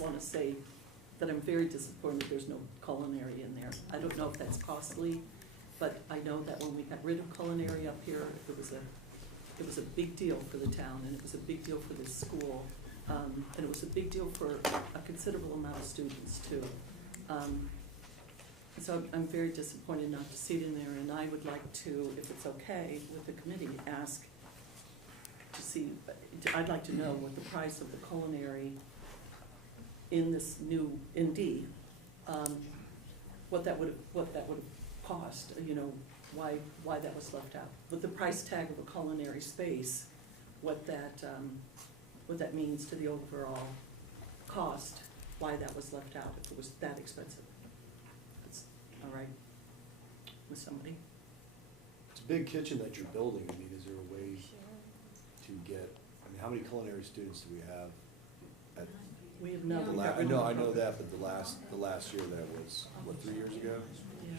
want to say that I'm very disappointed there's no culinary in there. I don't know if that's costly, but I know that when we got rid of culinary up here, it was a big deal for the town, and it was a big deal for this school, and it was a big deal for a considerable amount of students too. So I'm very disappointed not to see it in there, and I would like to, if it's okay with the committee, ask to see, I'd like to know what the price of the culinary in this new, in D, what that would have cost, you know, why that was left out. With the price tag of a culinary space, what that means to the overall cost, why that was left out, if it was that expensive. That's all right with somebody. It's a big kitchen that you're building. I mean, is there a way to get, I mean, how many culinary students do we have at? We have none. I know that, but the last year that was, what, 3 years ago? Yeah.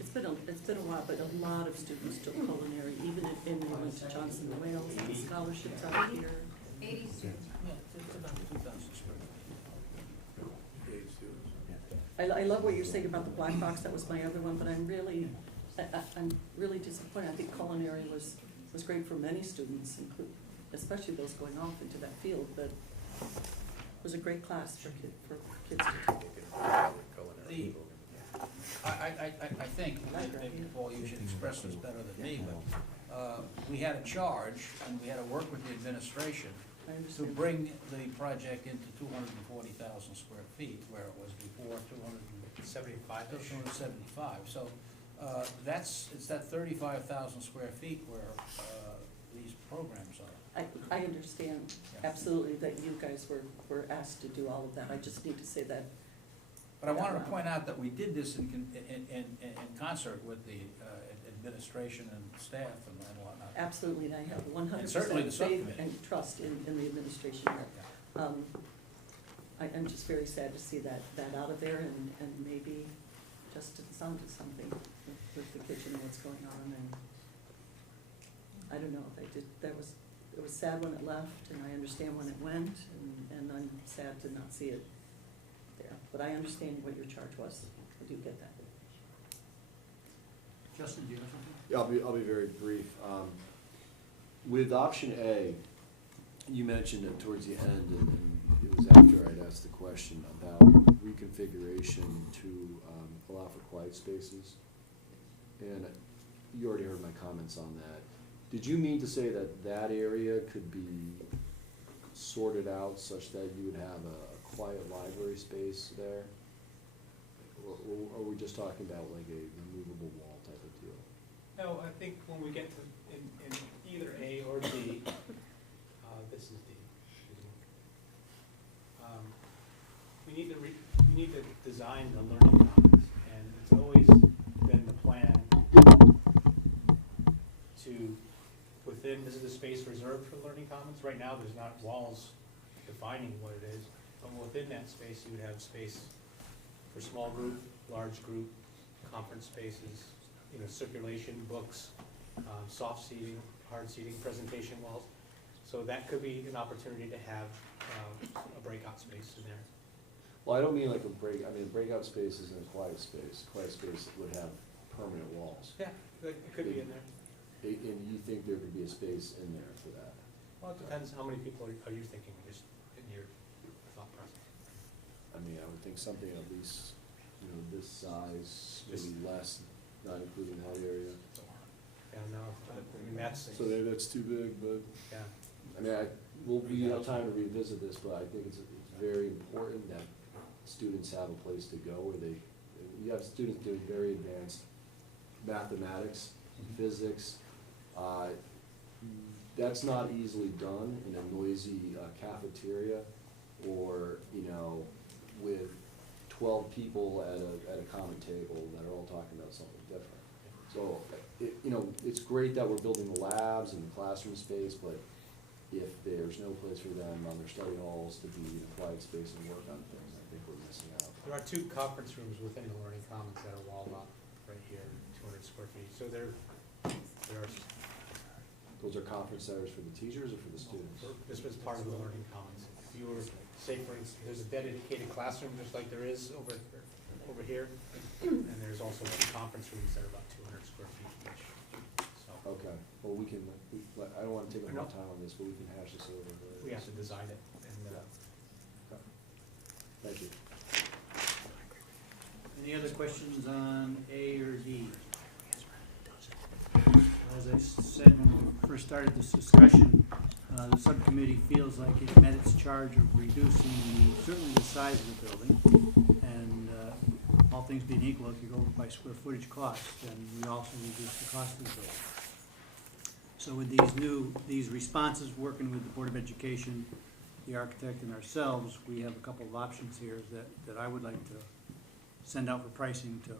It's been a while, but a lot of students took culinary, even if they went to Johnson and Wales, and scholarships out here. 80 students. I love what you're saying about the black box. That was my other one, but I'm really disappointed. I think culinary was great for many students, especially those going off into that field. But it was a great class for kids to take. I think, maybe Paul, you should express this better than me, but we had a charge, and we had to work with the administration to bring the project into 240,000 square feet, where it was before 275-ish. 275. So it's that 35,000 square feet where these programs are. I understand absolutely that you guys were asked to do all of that. I just need to say that. But I wanted to point out that we did this in concert with the administration and staff and whatnot. Absolutely, and I have 100% certainly the faith subcommittee. and trust in the administration here. I'm just very sad to see that out of there, and maybe just it sounded something with the kitchen and what's going on, and I don't know. It was sad when it left, and I understand when it went, and I'm sad to not see it there. But I understand what your charge was. I do get that. Justin, do you have something? Yeah, I'll be very brief. With option A, you mentioned it towards the end, and it was after I'd asked the question about reconfiguration to allow for quiet spaces. And you already heard my comments on that. Did you mean to say that that area could be sorted out such that you would have a quiet library space there? Or are we just talking about like a removable wall type of deal? No, I think when we get to in either A or D, this is D. We need to design the learning commons, and it's always been the plan to this is a space reserved for learning commons. Right now, there's not walls defining what it is, but within that space, you would have space for small group, large group, conference spaces, circulation, books, soft seating, hard seating, presentation walls. So that could be an opportunity to have a breakout space in there. Well, I don't mean like a breakout space isn't a quiet space. Quiet space would have permanent walls. Yeah, it could be in there. And you think there could be a space in there for that? Well, it depends how many people are you thinking, just in your thought process. I mean, I would think something at least, this size, maybe less, not including that area. Yeah, no, I mean, that's. So maybe that's too big, but. Yeah. I mean, we have time to revisit this, but I think it's very important that students have a place to go where you have students doing very advanced mathematics, physics. That's not easily done in a noisy cafeteria or, with 12 people at a common table that are all talking about something different. So, it's great that we're building the labs and the classroom space, but if there's no place for them on their study halls to be in a quiet space and work on things, I think we're missing out. There are 2 conference rooms within the Learning Commons that are walled off right here, 200 square feet. So there are. Those are conference centers for the teachers or for the students? This was part of the Learning Commons. if you were, say for instance, there's a dedicated classroom just like there is over here, and there's also two conference rooms that are about 200 square feet each. So Okay, well, I don't wanna take up more time on this, but we can hash this over. we have to design it, and Thank you. Any other questions on A or D? As I said when we first started this discussion, the subcommittee feels like it met its charge of reducing certainly the size of the building. And all things being equal, if you go by square footage cost, then we also reduce the cost of the building. So with these responses, working with the Board of Education, the architect and ourselves, we have a couple of options here that I would like to send out for pricing to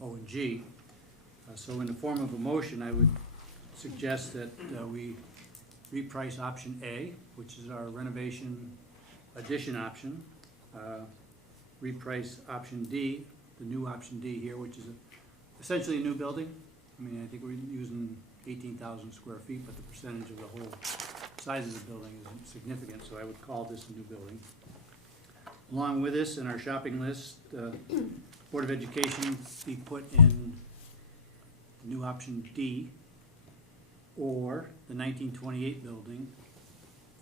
O&G. So in the form of a motion, I would suggest that we reprice option A, which is our renovation addition option. Reprice option D, the new option D here, which is essentially a new building. I mean, I think we're using 18,000 square feet, but the percentage of the whole size of the building isn't significant, so I would call this a new building. Along with this, in our shopping list, Board of Education be put in new option D, or the 1928 building,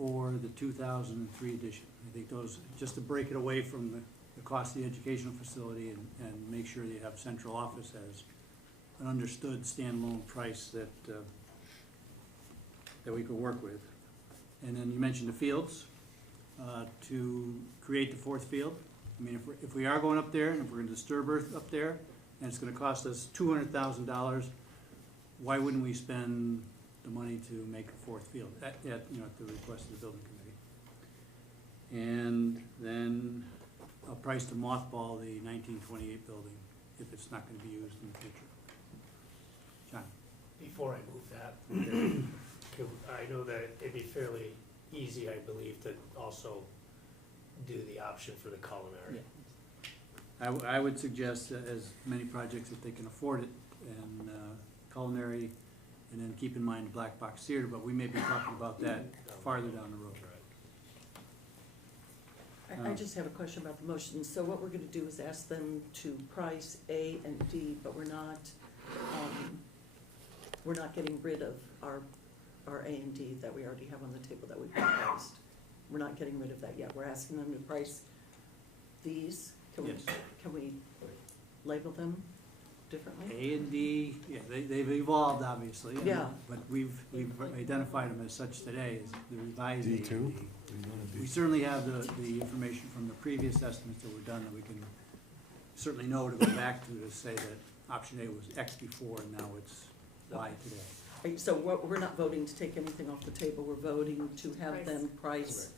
or the 2003 edition. I think those, just to break it away from the cost of the educational facility and make sure you have central office as an understood standalone price that we could work with. And then you mentioned the fields, to create the fourth field. I mean, if we are going up there, and if we're gonna disturb earth up there, and it's gonna cost us $200,000, why wouldn't we spend the money to make a fourth field at the request of the building committee? And then a price to mothball the 1928 building if it's not gonna be used in the future. John? Before I move that, I know that it'd be fairly easy, I believe, to also do the option for the culinary. I would suggest that as many projects if they can afford it, and culinary, and then keep in mind the black box theater, but we may be talking about that farther down the road. I just have a question about the motion. So what we're gonna do is ask them to price A and D, but we're not getting rid of our A and D that we already have on the table that we proposed. We're not getting rid of that yet. We're asking them to price these. Yes. Can we label them differently? A and D, yeah, they've evolved, obviously. Yeah. But we've identified them as such today, as the revised A and D. D2? We certainly have the information from the previous estimates that were done that we can certainly know to go back to say that option A was X before and now it's Y today. So we're not voting to take anything off the table. We're voting to have them price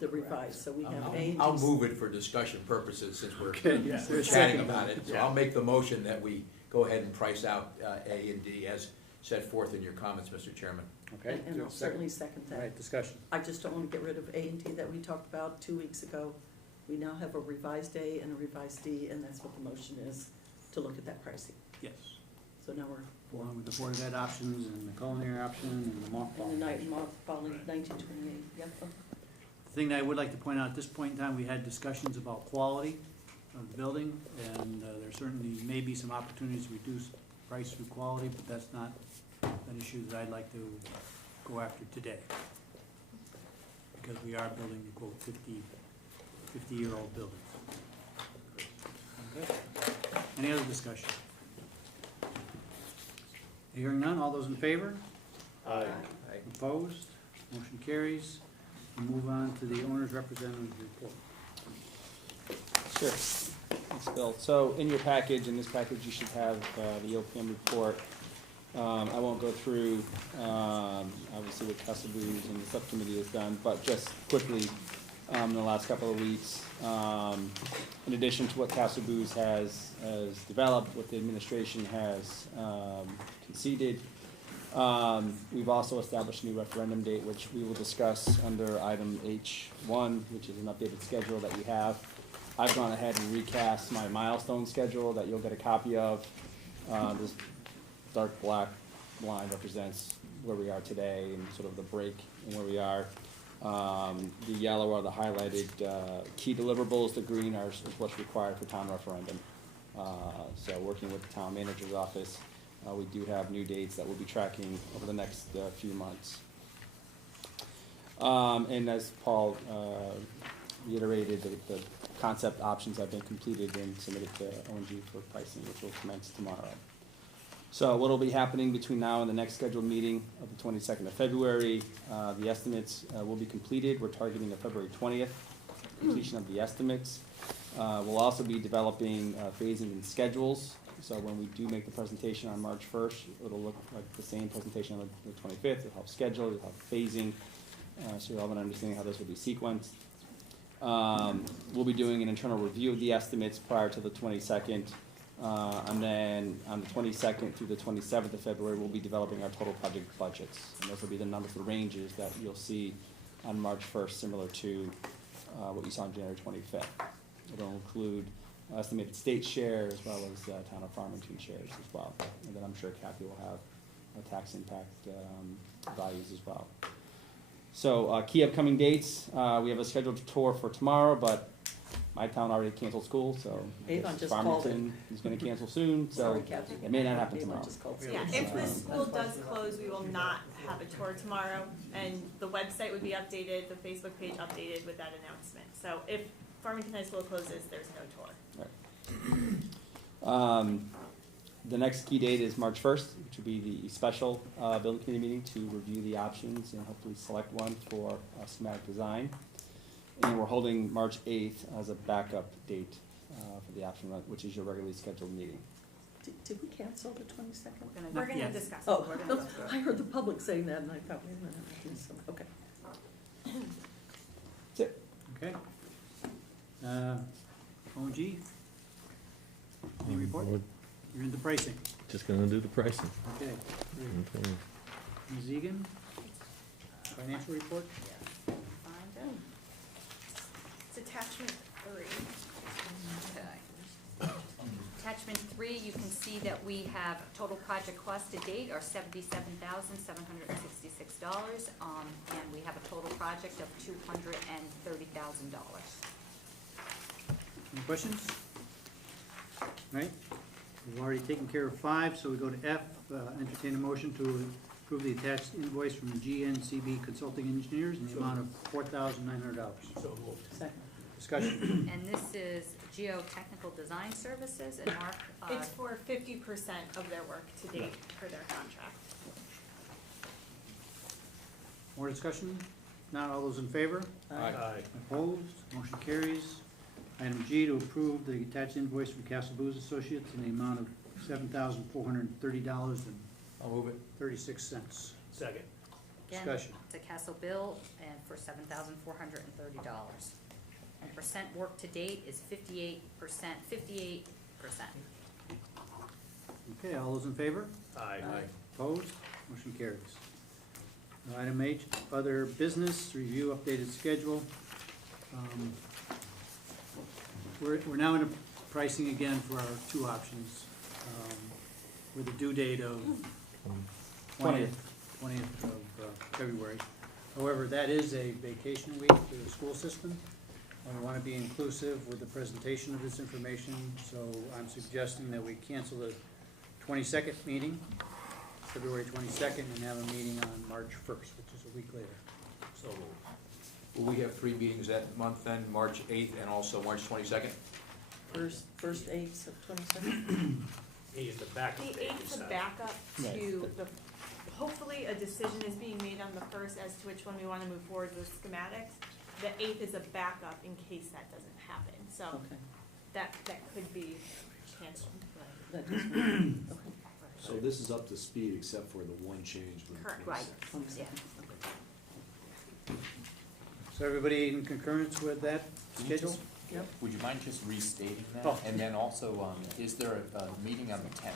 the revised. So we have A and D. I'll move it for discussion purposes since we're Okay. we're Second. chatting about it. So I'll make the motion that we go ahead and price out A and D as set forth in your comments, Mr. Chairman. Okay? And I'll certainly second All that. right, discussion. I just don't want to get rid of A and D that we talked about 2 weeks ago. We now have a revised A and a revised D, and that's what the motion is, to look at that pricing. Yes. So now we're, Along with the Board of Ed options and the culinary option and the mothball. in the night, mothballing 1928, yep. The thing that I would like to point out at this point in time, we had discussions about quality of the building, and there certainly may be some opportunities to reduce price through quality, but that's not an issue that I'd like to go after today. Because we are building the quote 50-year-old buildings. Okay. Any other discussion? Hearing none, all those in favor? Aye. Opposed? Motion carries. We'll move on to the owner's representative report. Sure. Thanks, Bill. So in your package, in this package, you should have the OPM report. I won't go through, obviously, what Casa Booze and the subcommittee has done, but just quickly, in the last couple of weeks, in addition to what Casa Booze has developed, what the administration has conceded, we've also established a new referendum date, which we will discuss under item H1, which is an updated schedule that we have. I've gone ahead and recast my milestone schedule that you'll get a copy of. This dark black line represents where we are today and sort of the break in where we are. The yellow are the highlighted key deliverables, the green are is what's required for town referendum. So working with the town manager's office, we do have new dates that we'll be tracking over the next few months. And as Paul reiterated, the concept options have been completed and submitted to ONG for pricing, which will commence tomorrow. So what will be happening between now and the next scheduled meeting of the 22nd of February, the estimates will be completed. We're targeting a February 20th completion of the estimates. We'll also be developing phasing and schedules. So when we do make the presentation on March 1st, it'll look like the same presentation on the 25th. You'll have schedule, you'll have phasing, so you'll have an understanding how this will be sequenced. We'll be doing an internal review of the estimates prior to the 22nd. And then on the 22nd through the 27th of February, we'll be developing our total project budgets. And those will be the numbers, the ranges that you'll see on March 1st, similar to what you saw on January 25th. It'll include estimated state share as well as town of Farmington shares as well. And then I'm sure Kathy will have tax impact values as well. So key upcoming dates, we have a scheduled tour for tomorrow, but my town already canceled school, so Avon just called it. Farmington is gonna cancel soon, so Sorry, Kathy. it may not happen Avon tomorrow. just called. Yeah, if the school does close, we will not have a tour tomorrow, and the website would be updated, the Facebook page updated with that announcement. So if Farmington High School closes, there's no tour. The next key date is March 1st, which will be the special building committee meeting to review the options and hopefully select one for schematic design. And we're holding March 8th as a backup date for the option, which is your regularly scheduled meeting. Did we cancel the 22nd? We're gonna Yes. discuss it. Oh, We're gonna go through it. I heard the public saying that and I thought, wait a minute, I think so. Okay. That's it. Okay. ONG? Any report? We're You're into pricing. just gonna do the pricing. Okay. great. Okay. Ms. Egan? Financial report? It's attachment 3. Okay. Attachment 3, you can see that we have total project cost to date are $77,766, and we have a total project of $230,000. Any questions? All right, we've already taken care of 5, so we go to F, entertain a motion to approve the attached invoice from GNCB Consulting Engineers in the amount of $4,900. So moved. Second. Discussion. And this is Geotechnical Design Services, and Mark, It's for 50% of their work to date for their contract. More discussion? Not all those in favor? Aye. Opposed? Motion carries. Item G, to approve the attached invoice from Castle Booze Associates in the amount of $7,430.36. I'll move it. Second. again, Discussion. it's a Castle bill, and for $7,430. And percent work to date is 58%. Okay, all those in favor? Aye. Opposed? Motion carries. Item H, other business, review updated schedule. We're now in pricing again for our 2 options, with a due date of 20th of February. However, that is a vacation week for the school system. We want to be inclusive with the presentation of this information, so I'm suggesting that we cancel the 22nd meeting, February 22nd, and have a meeting on March 1st, which is a week later. So moved. Will we have 3 meetings that month then, March 8th and also March 22nd? First 8th of 22nd? He is the backup. The date, 8th you is a said. backup Right. to the, hopefully a decision is being made on the 1st as to which one we want to move forward with schematics. The 8th is a backup in case that doesn't happen, so Okay. that could be canceled. That is, okay. So this is up to speed except for the one change with the Correct. 22nd. Yeah. So everybody in concurrence with that schedule? Yep. Would you mind just restating that? Oh. And then also, is there a meeting on the 10th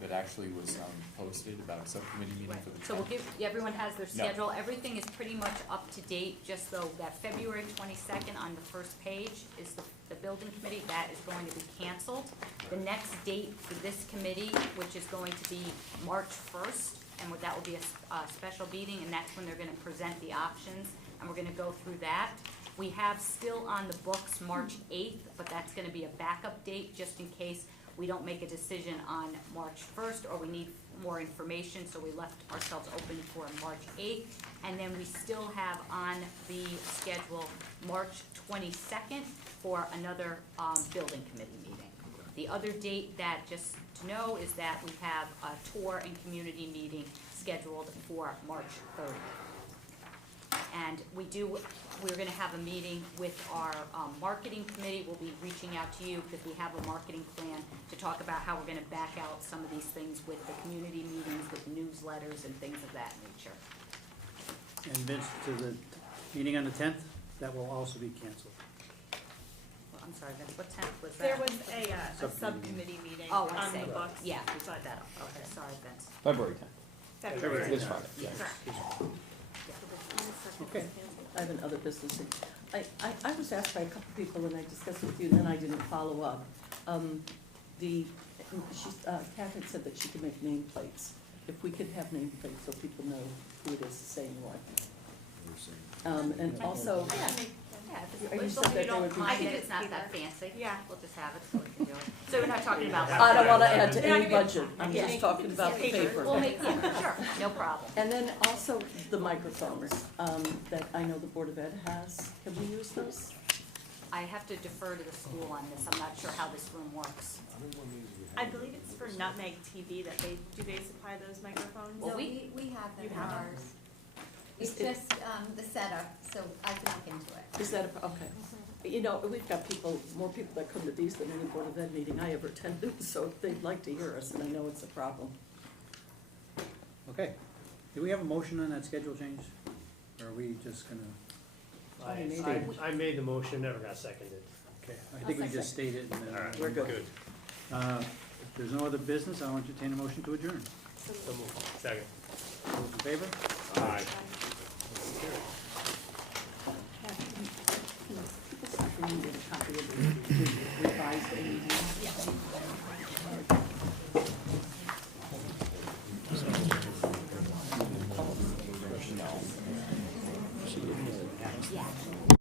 that actually was posted about a subcommittee meeting for the 10th? So we'll give, everyone has their Yeah. schedule, everything is pretty much up to date, just though that February 22nd on the first page is the building committee, that is going to be canceled. The next date for this committee, which is going to be March 1st, and that will be a special meeting, and that's when they're gonna present the options. and we're gonna go through that. We have still on the books March 8th, but that's gonna be a backup date, just in case we don't make a decision on March 1st, or we need more information, so we left ourselves open for March 8th. And then we still have on the schedule March 22nd for another building committee meeting. The other date that, just to know, is that we have a tour and community meeting scheduled for March 30th. And we're gonna have a meeting with our marketing committee. We'll be reaching out to you because we have a marketing plan to talk about how we're gonna back out some of these things with the community meetings, with newsletters and things of that nature. And Vince, to the meeting on the 10th, that will also be canceled. Well, I'm sorry, Vince, what 10th was There that? was a subcommittee meeting Oh, I on see. the books. Yeah, we put that up. Okay, sorry, Vince. February 10th. February. This Friday, yeah. Correct. Okay. I have another business thing. I was asked by a couple people, and I discussed with you, and then I didn't follow up. Kat had said that she could make nameplates. If we could have nameplates so people know who it is saying what. And also, Yeah, You as said long as that you there would don't be- mind it, it's not that fancy. Yeah. We'll just have it so we can do it. So we're not talking about. I don't wanna add to You're not any gonna- budget, I'm Yeah. just talking about the paper. We'll make, yeah, sure, no problem. And then also the microphones, that I know the Board of Ed has, can we use those? I have to defer to the school on this, I'm not sure how this room works. I believe it's for Nutmeg TV that they supply those microphones? Well, No, we- we have them You in have them? ours. It's Is it- just, the setup, so I can look into it. Is that, okay. You know, we've got more people that come to these than any Board of Ed meeting I ever attended, so they'd like to hear us, and I know it's a problem. Okay. Do we have a motion on that schedule change? Or are we just gonna, I made the motion, never got seconded. okay, I think we just state it and then. All right, We're good. If there's no other business, I'll entertain a motion to adjourn. So moved. Second. Those in favor? Aye. People start bringing in a copy of the revised AED